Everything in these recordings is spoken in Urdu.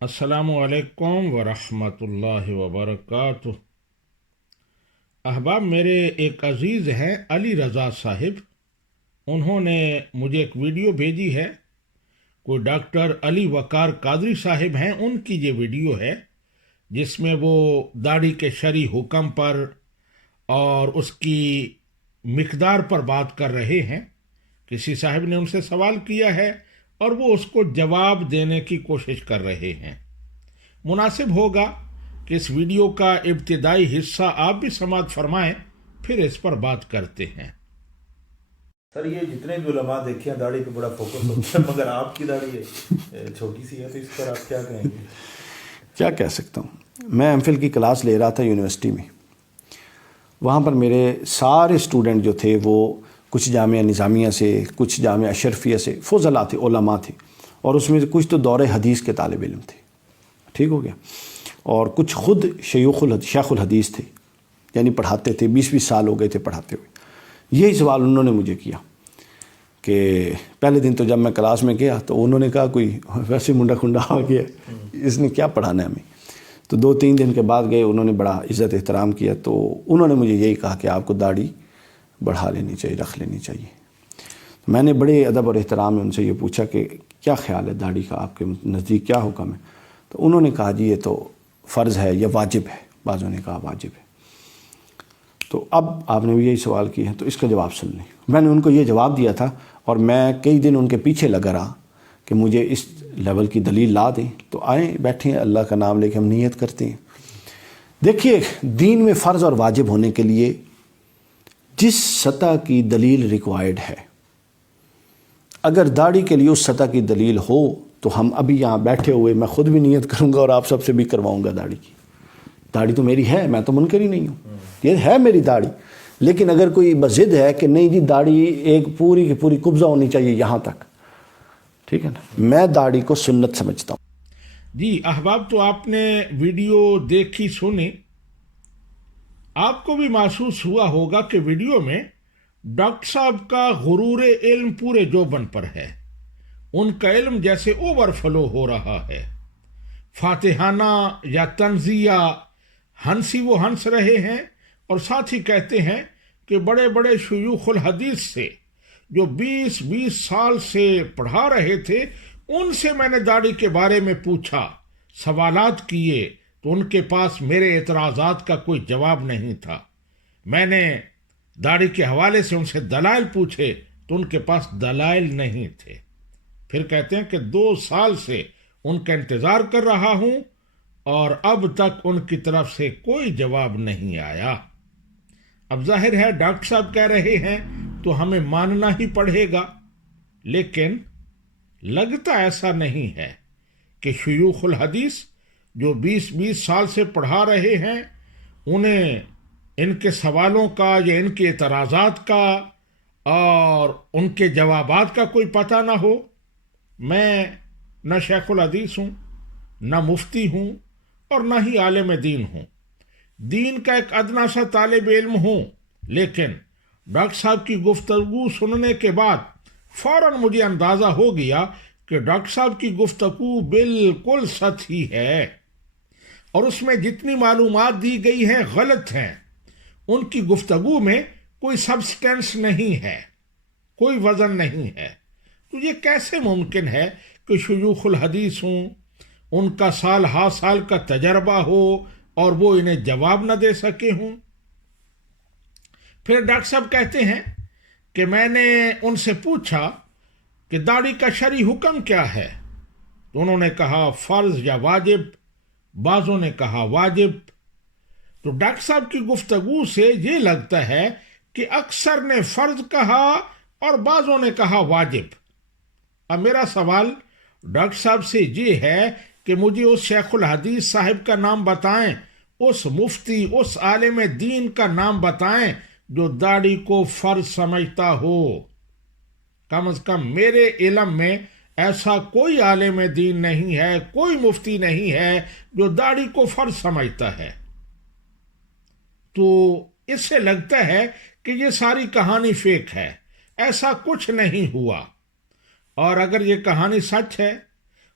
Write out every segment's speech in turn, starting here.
السلام علیکم ورحمۃ اللہ وبرکاتہ۔ احباب، میرے ایک عزیز ہیں علی رضا صاحب، انہوں نے مجھے ایک ویڈیو بھیجی ہے۔ کوئی ڈاکٹر علی وقار قادری صاحب ہیں، ان کی یہ ویڈیو ہے جس میں وہ داڑھی کے شرعی حکم پر اور اس کی مقدار پر بات کر رہے ہیں۔ کسی صاحب نے ان سے سوال کیا ہے اور وہ اس کو جواب دینے کی کوشش کر رہے ہیں۔ مناسب ہوگا کہ اس ویڈیو کا ابتدائی حصہ آپ بھی سماعت فرمائیں، پھر اس پر بات کرتے ہیں۔ سر، یہ جتنے بھی علماء دیکھیں داڑھی پہ بڑا فوکس ہوتا ہے، مگر آپ کی داڑھی چھوٹی سی ہے، تو اس پر آپ کیا کہیں گے؟ کیا کہہ سکتا ہوں؟ میں ایم فل کی کلاس لے رہا تھا یونیورسٹی میں۔ وہاں پر میرے سارے اسٹوڈنٹ جو تھے وہ کچھ جامعہ نظامیہ سے، کچھ جامعہ اشرفیہ سے فضلاء تھے، علماء تھے، اور اس میں سے کچھ تو دور حدیث کے طالب علم تھے، ٹھیک ہو گیا، اور کچھ خود شیخ الحدیث تھے، یعنی پڑھاتے تھے، 20 سال ہو گئے تھے پڑھاتے ہوئے۔ یہی سوال انہوں نے مجھے کیا کہ پہلے دن تو جب میں کلاس میں گیا تو انہوں نے کہا کوئی ویسے منڈا کھنڈا آ گیا، اس نے کیا پڑھانا ہے ہمیں۔ تو 2-3 دن کے بعد گئے، انہوں نے بڑا عزت احترام کیا، تو انہوں نے مجھے یہی کہا کہ آپ کو داڑھی بڑھا لینی چاہیے، رکھ لینی چاہیے۔ میں نے بڑے ادب اور احترام میں ان سے یہ پوچھا کہ کیا خیال ہے داڑھی کا، آپ کے نزدیک کیا حکم ہے؟ تو انہوں نے کہا جی یہ تو فرض ہے یا واجب ہے، بعضوں نے کہا واجب ہے۔ تو اب آپ نے بھی یہی سوال کیا ہے تو اس کا جواب سن لیں۔ میں نے ان کو یہ جواب دیا تھا اور میں کئی دن ان کے پیچھے لگا رہا کہ مجھے اس لیول کی دلیل لا دیں، تو آئیں بیٹھیں، اللہ کا نام لے کے ہم نیت کرتے ہیں۔ دیکھیے، دین میں فرض اور واجب ہونے کے لیے جس سطح کی دلیل ریکوائرڈ ہے، اگر داڑھی کے لیے اس سطح کی دلیل ہو تو ہم ابھی یہاں بیٹھے ہوئے میں خود بھی نیت کروں گا اور آپ سب سے بھی کرواؤں گا داڑھی کی۔ داڑھی تو میری ہے، میں تو منکر ہی نہیں ہوں، یہ ہے میری داڑھی۔ لیکن اگر کوئی بضد ہے کہ نہیں جی داڑھی ایک پوری کی پوری قبضہ ہونی چاہیے یہاں تک، ٹھیک ہے نا، میں داڑھی کو سنت سمجھتا ہوں۔ جی احباب، تو آپ نے ویڈیو دیکھی، سنی، آپ کو بھی محسوس ہوا ہوگا کہ ویڈیو میں ڈاکٹر صاحب کا غرور علم پورے جوبن پر ہے۔ ان کا علم جیسے اوور فلو ہو رہا ہے، فاتحانہ یا تنزیہ ہنسی وہ ہنس رہے ہیں، اور ساتھ ہی کہتے ہیں کہ بڑے بڑے شیوخ الحدیث سے جو 20 سال سے پڑھا رہے تھے، ان سے میں نے داڑھی کے بارے میں پوچھا، سوالات کیے، تو ان کے پاس میرے اعتراضات کا کوئی جواب نہیں تھا۔ میں نے داڑھی کے حوالے سے ان سے دلائل پوچھے تو ان کے پاس دلائل نہیں تھے۔ پھر کہتے ہیں کہ 2 سال سے ان کا انتظار کر رہا ہوں اور اب تک ان کی طرف سے کوئی جواب نہیں آیا۔ اب ظاہر ہے ڈاکٹر صاحب کہہ رہے ہیں تو ہمیں ماننا ہی پڑے گا، لیکن لگتا ایسا نہیں ہے کہ شیوخ الحدیث جو 20 سال سے پڑھا رہے ہیں، انہیں ان کے سوالوں کا یا ان کے اعتراضات کا اور ان کے جوابات کا کوئی پتہ نہ ہو۔ میں نہ شیخ الحدیث ہوں، نہ مفتی ہوں، اور نہ ہی عالم دین ہوں، دین کا ایک ادنا سا طالب علم ہوں، لیکن ڈاکٹر صاحب کی گفتگو سننے کے بعد فوراً مجھے اندازہ ہو گیا کہ ڈاکٹر صاحب کی گفتگو بالکل سطحی ہے، اور اس میں جتنی معلومات دی گئی ہیں غلط ہیں۔ ان کی گفتگو میں کوئی سبسٹینس نہیں ہے، کوئی وزن نہیں ہے۔ تو یہ کیسے ممکن ہے کہ شیوخ الحدیث ہوں، ان کا سال ہا سال کا تجربہ ہو اور وہ انہیں جواب نہ دے سکے ہوں؟ پھر ڈاکٹر صاحب کہتے ہیں کہ میں نے ان سے پوچھا کہ داڑھی کا شرعی حکم کیا ہے، تو انہوں نے کہا فرض یا واجب، بعضوں نے کہا واجب۔ تو ڈاکٹر صاحب کی گفتگو سے یہ لگتا ہے کہ اکثر نے فرض کہا اور بعضوں نے کہا واجب۔ اب میرا سوال ڈاکٹر صاحب سے یہ ہے کہ مجھے اس شیخ الحدیث صاحب کا نام بتائیں، اس مفتی، اس عالم دین کا نام بتائیں جو داڑھی کو فرض سمجھتا ہو۔ کم از کم میرے علم میں ایسا کوئی عالم دین نہیں ہے، کوئی مفتی نہیں ہے جو داڑھی کو فرض سمجھتا ہے۔ تو اس سے لگتا ہے کہ یہ ساری کہانی فیک ہے، ایسا کچھ نہیں ہوا۔ اور اگر یہ کہانی سچ ہے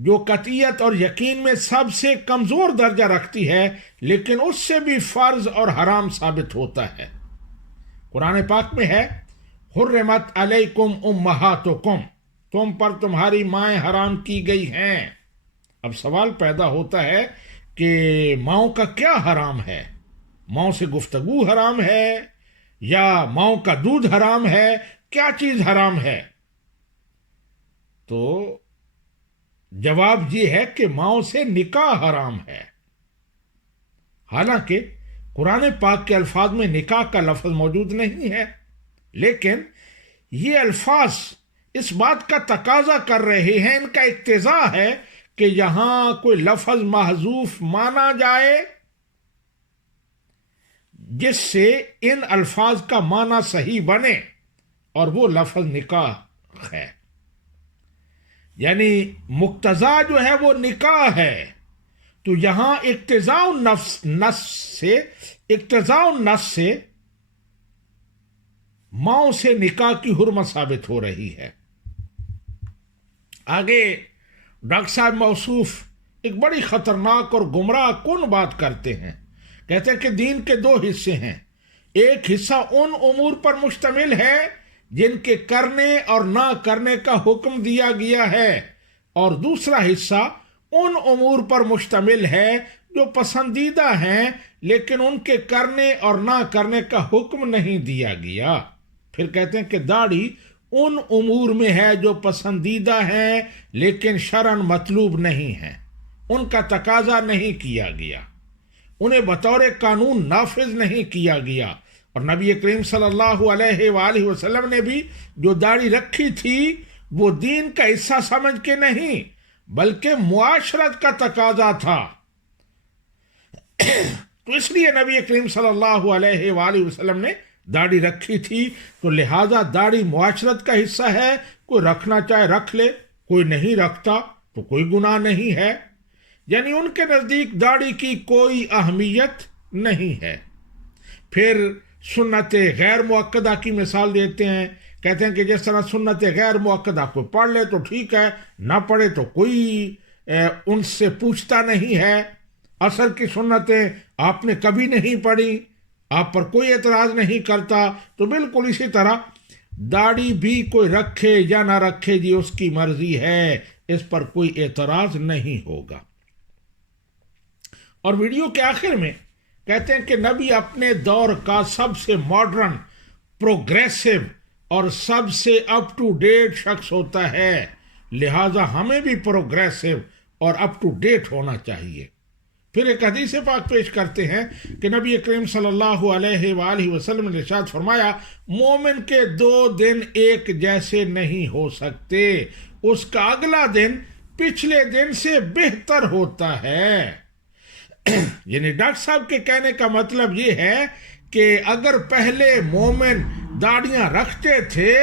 جو قطعیت اور یقین میں سب سے کمزور درجہ رکھتی ہے لیکن اس سے بھی فرض اور حرام ثابت ہوتا ہے۔ قرآن پاک میں ہے حرمت علیکم امہاتکم، تم پر تمہاری مائیں حرام کی گئی ہیں۔ اب سوال پیدا ہوتا ہے کہ ماؤں کا کیا حرام ہے؟ ماؤں سے گفتگو حرام ہے یا ماؤں کا دودھ حرام ہے؟ کیا چیز حرام ہے؟ تو جواب یہ ہے کہ ماؤں سے نکاح حرام ہے۔ حالانکہ قرآن پاک کے الفاظ میں نکاح کا لفظ موجود نہیں ہے، لیکن یہ الفاظ اس بات کا تقاضا کر رہے ہیں، ان کا اقتضا ہے کہ یہاں کوئی لفظ محذوف مانا جائے جس سے ان الفاظ کا معنی صحیح بنے، اور وہ لفظ نکاح ہے۔ یعنی مقتضا جو ہے وہ نکاح ہے، تو یہاں اقتضاء النص سے ماؤں سے نکاح کی حرمت ثابت ہو رہی ہے۔ آگے ڈاکٹر صاحب موصوف ایک بڑی خطرناک اور گمراہ کن بات کرتے ہیں، کہتے ہیں کہ دین کے دو حصے ہیں، ایک حصہ ان امور پر مشتمل ہے جن کے کرنے اور نہ کرنے کا حکم دیا گیا ہے، اور دوسرا حصہ ان امور پر مشتمل ہے جو پسندیدہ ہیں لیکن ان کے کرنے اور نہ کرنے کا حکم نہیں دیا گیا۔ پھر کہتے ہیں کہ داڑھی ان امور میں ہے جو پسندیدہ ہیں لیکن شرعاً مطلوب نہیں ہیں، ان کا تقاضا نہیں کیا گیا، انہیں بطور قانون نافذ نہیں کیا گیا۔ اور نبی کریم صلی اللہ علیہ وآلہ وسلم نے بھی جو داڑھی رکھی تھی وہ دین کا حصہ سمجھ کے نہیں بلکہ معاشرت کا تقاضا تھا، تو اس لیے نبی کریم صلی اللہ علیہ وآلہ وسلم نے داڑھی رکھی تھی، تو لہذا داڑھی معاشرت کا حصہ ہے، کوئی رکھنا چاہے رکھ لے، کوئی نہیں رکھتا تو کوئی گناہ نہیں ہے۔ یعنی ان کے نزدیک داڑھی کی کوئی اہمیت نہیں ہے۔ پھر سنت غیر مؤکدہ کی مثال دیتے ہیں، کہتے ہیں کہ جس طرح سنت غیر مؤکدہ کوئی پڑھ لے تو ٹھیک ہے، نہ پڑھے تو کوئی ان سے پوچھتا نہیں ہے۔ عصر کی سنتیں آپ نے کبھی نہیں پڑھی، آپ پر کوئی اعتراض نہیں کرتا، تو بالکل اسی طرح داڑھی بھی کوئی رکھے یا نہ رکھے جی اس کی مرضی ہے، اس پر کوئی اعتراض نہیں ہوگا۔ اور ویڈیو کے آخر میں کہتے ہیں کہ نبی اپنے دور کا سب سے ماڈرن، پروگریسو اور سب سے اپ ٹو ڈیٹ شخص ہوتا ہے، لہٰذا ہمیں بھی پروگریسو اور اپ ٹو ڈیٹ ہونا چاہیے۔ پھر ایک حدیث پاک پیش کرتے ہیں کہ نبی کریم صلی اللہ علیہ وآلہ وسلم نے ارشاد فرمایا، مومن کے 2 دن ایک جیسے نہیں ہو سکتے، اس کا اگلا دن پچھلے دن سے بہتر ہوتا ہے۔ یعنی ڈاکٹر صاحب کے کہنے کا مطلب یہ ہے کہ اگر پہلے مومن داڑیاں رکھتے تھے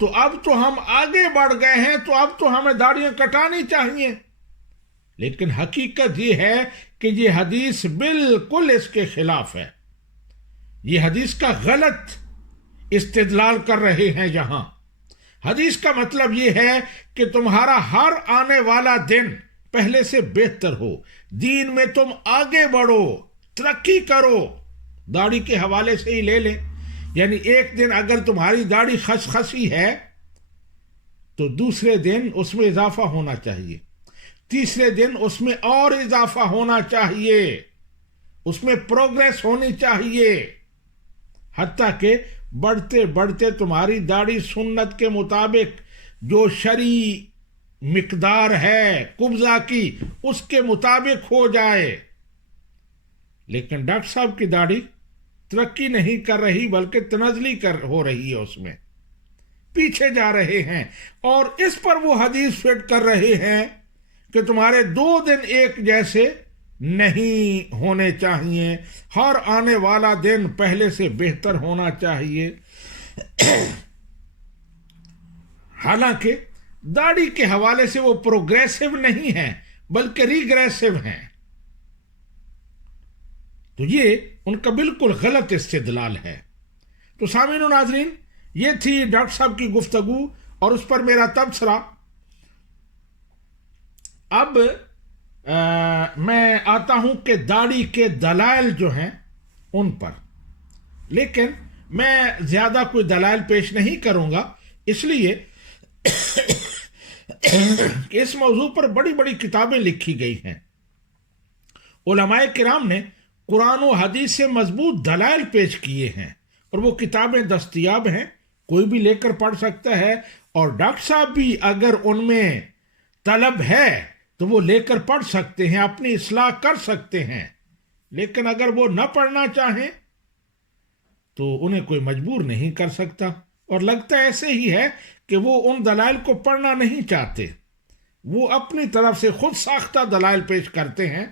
تو اب تو ہم آگے بڑھ گئے ہیں، تو اب تو ہمیں داڑیاں کٹانی چاہیے۔ لیکن حقیقت یہ ہے کہ یہ حدیث بالکل اس کے خلاف ہے، یہ حدیث کا غلط استدلال کر رہے ہیں۔ یہاں حدیث کا مطلب یہ ہے کہ تمہارا ہر آنے والا دن پہلے سے بہتر ہو، دین میں تم آگے بڑھو، ترقی کرو۔ داڑھی کے حوالے سے ہی لے لیں، یعنی ایک دن اگر تمہاری داڑھی خسخسی ہے تو دوسرے دن اس میں اضافہ ہونا چاہیے، تیسرے دن اس میں اور اضافہ ہونا چاہیے، اس میں پروگریس ہونی چاہیے، حتیٰ کہ بڑھتے بڑھتے تمہاری داڑھی سنت کے مطابق جو شرعی مقدار ہے قبضہ کی اس کے مطابق ہو جائے۔ لیکن ڈاکٹر صاحب کی داڑھی ترقی نہیں کر رہی بلکہ تنزلی ہو رہی ہے، اس میں پیچھے جا رہے ہیں، اور اس پر وہ حدیث فٹ کر رہے ہیں کہ تمہارے 2 دن ایک جیسے نہیں ہونے چاہیے، ہر آنے والا دن پہلے سے بہتر ہونا چاہیے۔ حالانکہ داڑھی کے حوالے سے وہ پروگریسو نہیں ہیں بلکہ ریگریسو ہیں، تو یہ ان کا بالکل غلط استدلال ہے۔ تو سامعین و ناظرین، یہ تھی ڈاکٹر صاحب کی گفتگو اور اس پر میرا تبصرہ۔ اب میں آتا ہوں کہ داڑھی کے دلائل جو ہیں ان پر، لیکن میں زیادہ کوئی دلائل پیش نہیں کروں گا، اس لیے کہ اس موضوع پر بڑی بڑی کتابیں لکھی گئی ہیں۔ علماء کرام نے قرآن و حدیث سے مضبوط دلائل پیش کیے ہیں، اور وہ کتابیں دستیاب ہیں، کوئی بھی لے کر پڑھ سکتا ہے، اور ڈاکٹر صاحب بھی اگر ان میں طلب ہے تو وہ لے کر پڑھ سکتے ہیں، اپنی اصلاح کر سکتے ہیں۔ لیکن اگر وہ نہ پڑھنا چاہیں تو انہیں کوئی مجبور نہیں کر سکتا، اور لگتا ایسے ہی ہے کہ وہ ان دلائل کو پڑھنا نہیں چاہتے، وہ اپنی طرف سے خود ساختہ دلائل پیش کرتے ہیں۔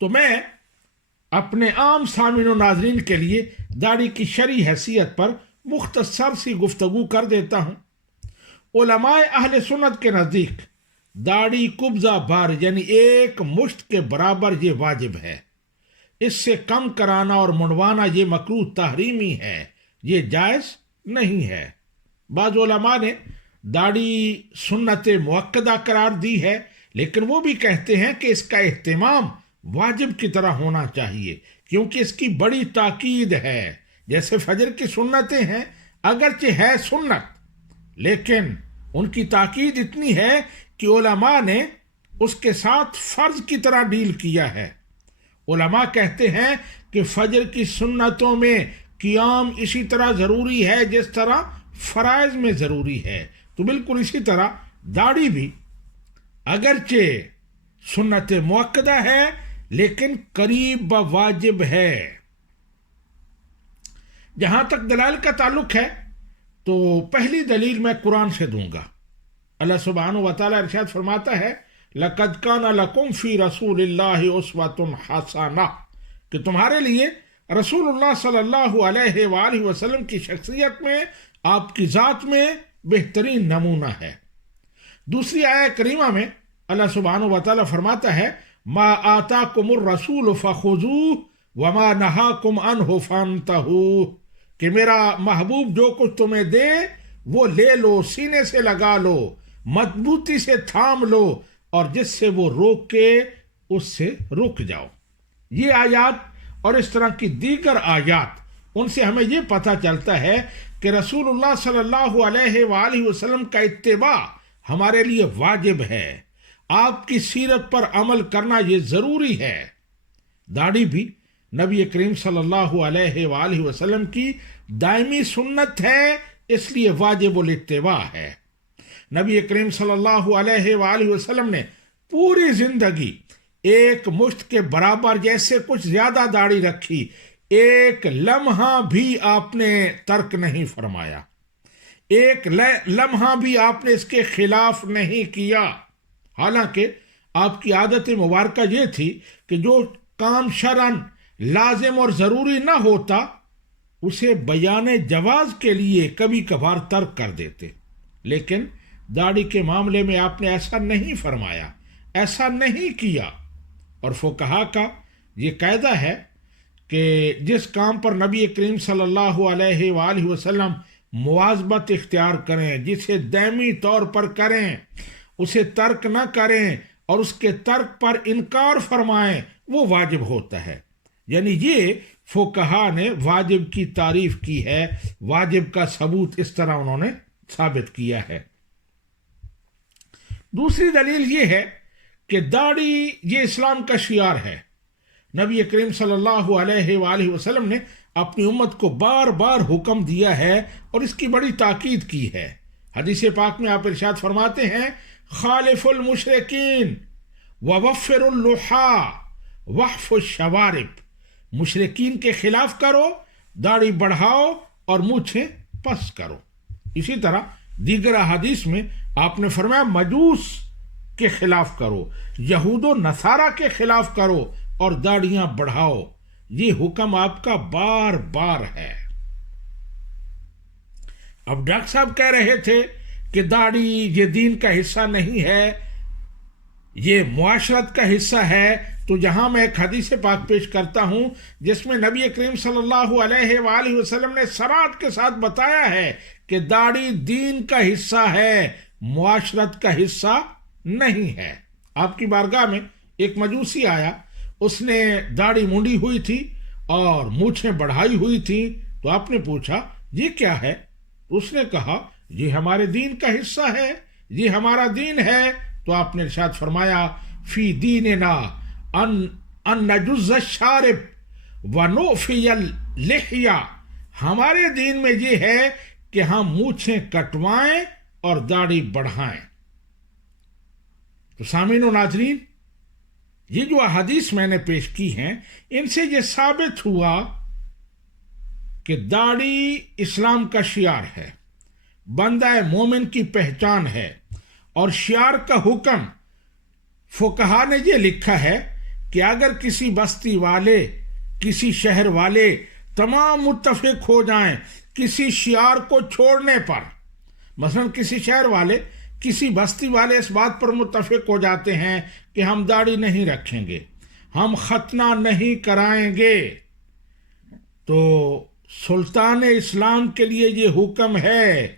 تو میں اپنے عام سامعین و ناظرین کے لیے داڑھی کی شرعی حیثیت پر مختصر سی گفتگو کر دیتا ہوں۔ علماء اہل سنت کے نزدیک داڑھی قبضہ بار یعنی ایک مشت کے برابر یہ واجب ہے، اس سے کم کرانا اور منڈوانا یہ مکروہ تحریمی ہے، یہ جائز نہیں ہے۔ بعض علماء نے داڑھی سنت مؤکدہ قرار دی ہے، لیکن وہ بھی کہتے ہیں کہ اس کا اہتمام واجب کی طرح ہونا چاہیے، کیونکہ اس کی بڑی تاکید ہے۔ جیسے فجر کی سنتیں ہیں، اگرچہ ہے سنت، لیکن ان کی تاکید اتنی ہے کہ علماء نے اس کے ساتھ فرض کی طرح ڈیل کیا ہے۔ علماء کہتے ہیں کہ فجر کی سنتوں میں قیام اسی طرح ضروری ہے جس طرح فرائض میں ضروری ہے، تو بالکل اسی طرح داڑھی بھی اگرچہ سنت مؤکدہ ہے لیکن قریب واجب ہے۔ جہاں تک دلائل کا تعلق ہے تو پہلی دلیل میں قرآن سے دوں گا۔ اللہ سبحانہ و تعالیٰ ارشاد فرماتا ہے لَقَدْ كَانَ لَكُمْ فِي رَسُولِ اللَّهِ أُسْوَةٌ حَسَنَةٌ، کہ تمہارے لیے رسول اللہ صلی اللہ علیہ وآلہ وسلم کی شخصیت میں، آپ کی ذات میں بہترین نمونہ ہے۔ دوسری آیہ کریمہ میں اللہ سبحانہ و تعالیٰ فرماتا ہے مَا آتَاكُمُ الرَّسُولُ فَخُذُوهُ وَمَا نَهَاكُمْ عَنْهُ فَانْتَهُوا، کہ میرا محبوب جو کچھ تمہیں دے وہ لے لو، سینے سے لگا لو، مضبوطی سے تھام لو، اور جس سے وہ روک کے اس سے رک جاؤ۔ یہ آیات اور اس طرح کی دیگر آیات، ان سے ہمیں یہ پتہ چلتا ہے کہ رسول اللہ صلی اللہ علیہ وآلہ وسلم کا اتباع ہمارے لیے واجب ہے، آپ کی سیرت پر عمل کرنا یہ ضروری ہے۔ داڑھی بھی نبی کریم صلی اللہ علیہ وآلہ وسلم کی دائمی سنت ہے، اس لیے واجب الاتباع ہے۔ نبی کریم صلی اللہ علیہ وآلہ وسلم نے پوری زندگی ایک مشت کے برابر جیسے کچھ زیادہ داڑھی رکھی، ایک لمحہ بھی آپ نے ترک نہیں فرمایا، ایک لمحہ بھی آپ نے اس کے خلاف نہیں کیا۔ حالانکہ آپ کی عادت مبارکہ یہ تھی کہ جو کام شرعاً لازم اور ضروری نہ ہوتا اسے بیان جواز کے لیے کبھی کبھار ترک کر دیتے، لیکن داڑھی کے معاملے میں آپ نے ایسا نہیں فرمایا، ایسا نہیں کیا۔ اور فقہا کا یہ قاعدہ ہے کہ جس کام پر نبی کریم صلی اللہ علیہ وآلہ وسلم مواظبت اختیار کریں، جسے دائمی طور پر کریں، اسے ترک نہ کریں اور اس کے ترک پر انکار فرمائیں، وہ واجب ہوتا ہے۔ یعنی یہ فقہا نے واجب کی تعریف کی ہے، واجب کا ثبوت اس طرح انہوں نے ثابت کیا ہے۔ دوسری دلیل یہ ہے کہ داڑھی یہ اسلام کا شعار ہے۔ نبی کریم صلی اللہ علیہ وآلہ وسلم نے اپنی امت کو بار بار حکم دیا ہے اور اس کی بڑی تاکید کی ہے۔ حدیث پاک میں آپ ارشاد فرماتے ہیں خالف المشرکین ووفر اللحا وحف الشوارب، مشرکین کے خلاف کرو، داڑھی بڑھاؤ اور مونچھیں پس کرو۔ اسی طرح دیگر احادیث میں آپ نے فرمایا مجوس کے خلاف کرو، یہود و نصارہ کے خلاف کرو اور داڑھیاں بڑھاؤ۔ یہ حکم آپ کا بار بار ہے۔ اب ڈاکٹر صاحب کہہ رہے تھے کہ داڑھی یہ دین کا حصہ نہیں ہے، یہ معاشرت کا حصہ ہے، تو یہاں میں ایک حدیث پاک پیش کرتا ہوں جس میں نبی کریم صلی اللہ علیہ وآلہ وسلم نے صراحت کے ساتھ بتایا ہے کہ داڑھی دین کا حصہ ہے، معاشرت کا حصہ نہیں ہے۔ آپ کی بارگاہ میں ایک مجوسی آیا، اس نے داڑھی مونڈی ہوئی تھی اور مونچھیں بڑھائی ہوئی تھی، تو آپ نے پوچھا یہ کیا ہے؟ اس نے کہا یہ ہمارے دین کا حصہ ہے، یہ ہمارا دین ہے۔ تو آپ نے ارشاد فرمایا فی دیننا ان نجز الشارب ونوفی اللحیہ، ہمارے دین میں یہ ہے کہ ہم مونچھیں کٹوائیں اور داڑھی بڑھائیں۔ تو سامعین و ناظرین، یہ جو احادیث میں نے پیش کی ہیں، ان سے یہ ثابت ہوا کہ داڑھی اسلام کا شعار ہے، بندہ مومن کی پہچان ہے، اور شعار کا حکم فقہا نے یہ لکھا ہے کہ اگر کسی بستی والے، کسی شہر والے تمام متفق ہو جائیں کسی شعار کو چھوڑنے پر، مثلا کسی شہر والے، کسی بستی والے اس بات پر متفق ہو جاتے ہیں کہ ہم داڑھی نہیں رکھیں گے، ہم ختنہ نہیں کرائیں گے، تو سلطان اسلام کے لیے یہ حکم ہے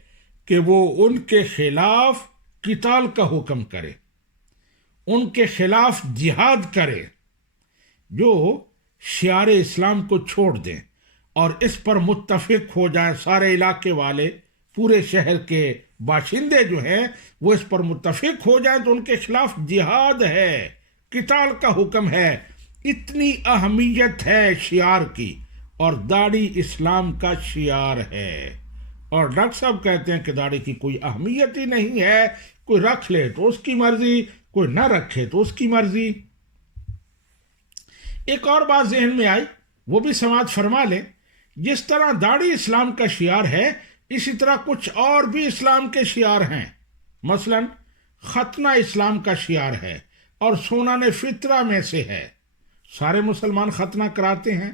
کہ وہ ان کے خلاف قتال کا حکم کرے، ان کے خلاف جہاد کرے، جو شعار اسلام کو چھوڑ دیں اور اس پر متفق ہو جائیں سارے علاقے والے، پورے شہر کے باشندے جو ہیں وہ اس پر متفق ہو جائیں تو ان کے خلاف جہاد ہے، قتال کا حکم ہے۔ اتنی اہمیت ہے شعار کی، اور داڑھی اسلام کا شعار ہے۔ اور ڈاکٹر صاحب کہتے ہیں کہ داڑھی کی کوئی اہمیت ہی نہیں ہے، کوئی رکھ لے تو اس کی مرضی، کوئی نہ رکھے تو اس کی مرضی۔ ایک اور بات ذہن میں آئی، وہ بھی سماعت فرما لیں۔ جس طرح داڑھی اسلام کا شعار ہے، اسی طرح کچھ اور بھی اسلام کے شعار ہیں۔ مثلا ختنہ اسلام کا شعار ہے اور سنن فطرہ میں سے ہے۔ سارے مسلمان ختنہ کراتے ہیں،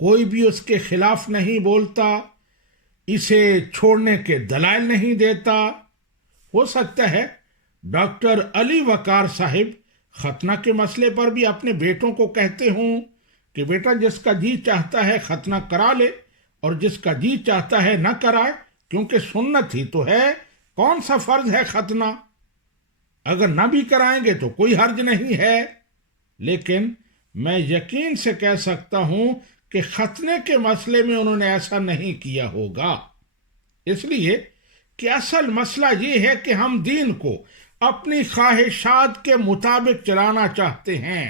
کوئی بھی اس کے خلاف نہیں بولتا، اسے چھوڑنے کے دلائل نہیں دیتا۔ ہو سکتا ہے ڈاکٹر علی وقار صاحب ختنہ کے مسئلے پر بھی اپنے بیٹوں کو کہتے ہوں کہ بیٹا جس کا جی چاہتا ہے ختنہ کرا لے، اور جس کا جی چاہتا ہے نہ کرائے، کیونکہ سنت ہی تو ہے، کون سا فرض ہے ختنہ؟ اگر نہ بھی کرائیں گے تو کوئی حرج نہیں ہے۔ لیکن میں یقین سے کہہ سکتا ہوں کہ ختنے کے مسئلے میں انہوں نے ایسا نہیں کیا ہوگا، اس لیے کہ اصل مسئلہ یہ ہے کہ ہم دین کو اپنی خواہشات کے مطابق چلانا چاہتے ہیں۔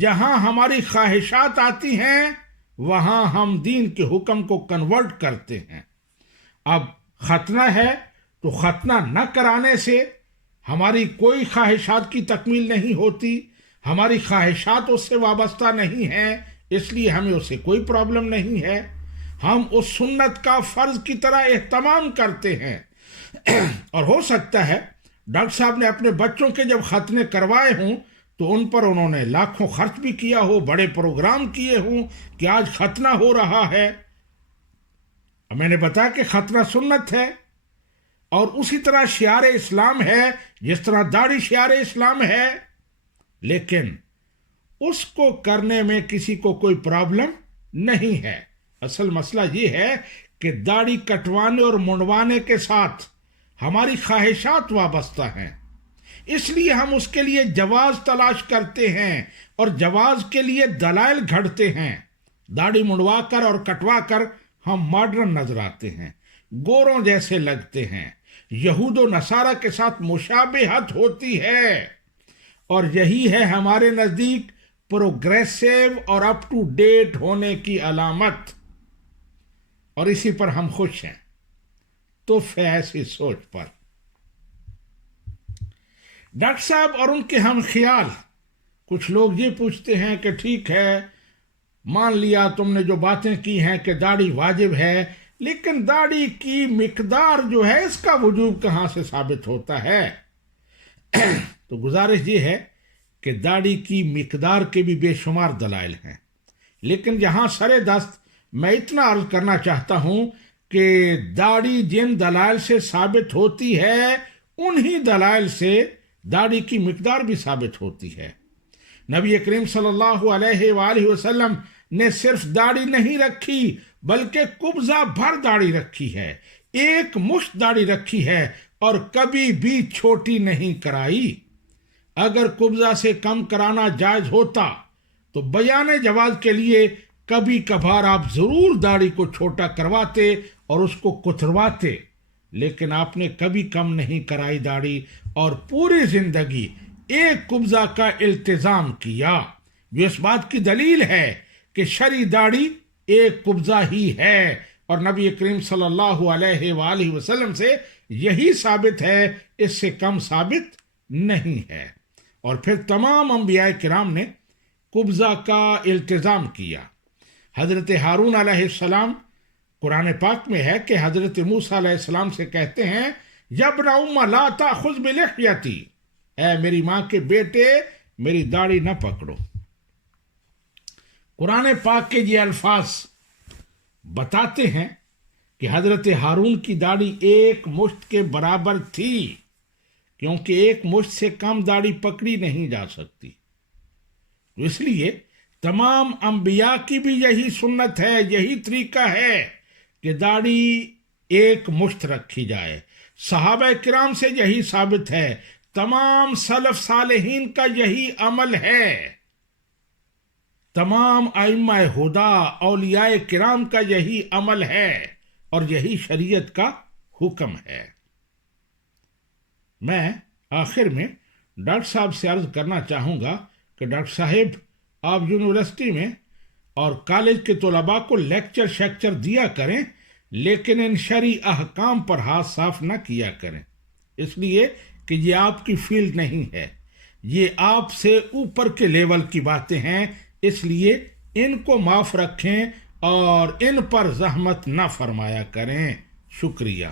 جہاں ہماری خواہشات آتی ہیں وہاں ہم دین کے حکم کو کنورٹ کرتے ہیں۔ اب ختنہ ہے تو ختنہ نہ کرانے سے ہماری کوئی خواہشات کی تکمیل نہیں ہوتی، ہماری خواہشات اس سے وابستہ نہیں ہیں، اس لیے ہمیں اسے کوئی پرابلم نہیں ہے۔ ہم اس سنت کا فرض کی طرح اہتمام کرتے ہیں۔ اور ہو سکتا ہے ڈاکٹر صاحب نے اپنے بچوں کے جب ختنے کروائے ہوں تو ان پر انہوں نے لاکھوں خرچ بھی کیا ہو، بڑے پروگرام کیے ہوں کہ آج ختنہ ہو رہا ہے۔ میں نے بتایا کہ ختنہ سنت ہے، اور اسی طرح شعار اسلام ہے، جس طرح داڑھی شعار اسلام ہے، لیکن اس کو کرنے میں کسی کو کوئی پرابلم نہیں ہے۔ اصل مسئلہ یہ ہے کہ داڑھی کٹوانے اور منڈوانے کے ساتھ ہماری خواہشات وابستہ ہیں، اس لیے ہم اس کے لیے جواز تلاش کرتے ہیں اور جواز کے لیے دلائل گھڑتے ہیں۔ داڑھی منڈوا کر اور کٹوا کر ہم ماڈرن نظر آتے ہیں، گوروں جیسے لگتے ہیں، یہود و نصارہ کے ساتھ مشابہت ہوتی ہے، اور یہی ہے ہمارے نزدیک پروگریسیو اور اپ ٹو ڈیٹ ہونے کی علامت، اور اسی پر ہم خوش ہیں۔ تو ایسی سوچ پر ڈاکٹر صاحب اور ان کے ہم خیال کچھ لوگ یہ پوچھتے ہیں کہ ٹھیک ہے، مان لیا تم نے جو باتیں کی ہیں کہ داڑھی واجب ہے، لیکن داڑھی کی مقدار جو ہے اس کا وجوب کہاں سے ثابت ہوتا ہے؟ تو گزارش یہ ہے کہ داڑھی کی مقدار کے بھی بے شمار دلائل ہیں، لیکن یہاں سرے دست میں اتنا عرض کرنا چاہتا ہوں کہ داڑھی جن دلائل سے ثابت ہوتی ہے انہی دلائل سے داڑھی کی مقدار بھی ثابت ہوتی ہے۔ نبی کریم صلی اللہ علیہ وآلہ وسلم نے صرف داڑھی نہیں رکھی بلکہ قبضہ بھر داڑھی رکھی ہے، ایک مشت داڑھی رکھی ہے، اور کبھی بھی چھوٹی نہیں کرائی۔ اگر قبضہ سے کم کرانا جائز ہوتا تو بیان جواز کے لیے کبھی کبھار آپ ضرور داڑھی کو چھوٹا کرواتے اور اس کو کترواتے، لیکن آپ نے کبھی کم نہیں کرائی داڑھی اور پوری زندگی ایک قبضہ کا التزام کیا، جو اس بات کی دلیل ہے کہ شرعی داڑھی ایک قبضہ ہی ہے، اور نبی کریم صلی اللہ علیہ وآلہ وسلم سے یہی ثابت ہے، اس سے کم ثابت نہیں ہے۔ اور پھر تمام انبیاء کرام نے قبضہ کا التزام کیا۔ حضرت ہارون علیہ السلام، قرآن پاک میں ہے کہ حضرت موسیٰ علیہ السلام سے کہتے ہیں یا ابن ام لا تأخذ بلحیتی، اے میری ماں کے بیٹے میری داڑھی نہ پکڑو۔ قرآن پاک کے یہ الفاظ بتاتے ہیں کہ حضرت ہارون کی داڑھی ایک مشت کے برابر تھی، کیونکہ ایک مشت سے کم داڑھی پکڑی نہیں جا سکتی۔ اس لیے تمام انبیاء کی بھی یہی سنت ہے، یہی طریقہ ہے کہ داڑھی ایک مشت رکھی جائے۔ صحابہ کرام سے یہی ثابت ہے، تمام سلف صالحین کا یہی عمل ہے، تمام ائمہ ہدی اولیاء کرام کا یہی عمل ہے اور یہی شریعت کا حکم ہے۔ میں آخر میں ڈاکٹر صاحب سے عرض کرنا چاہوں گا کہ ڈاکٹر صاحب آپ یونیورسٹی میں اور کالج کے طلباء کو لیکچر دیا کریں، لیکن ان شرعی احکام پر ہاتھ صاف نہ کیا کریں، اس لیے کہ یہ آپ کی فیلڈ نہیں ہے، یہ آپ سے اوپر کے لیول کی باتیں ہیں، اس لیے ان کو معاف رکھیں اور ان پر زحمت نہ فرمایا کریں۔ شکریہ۔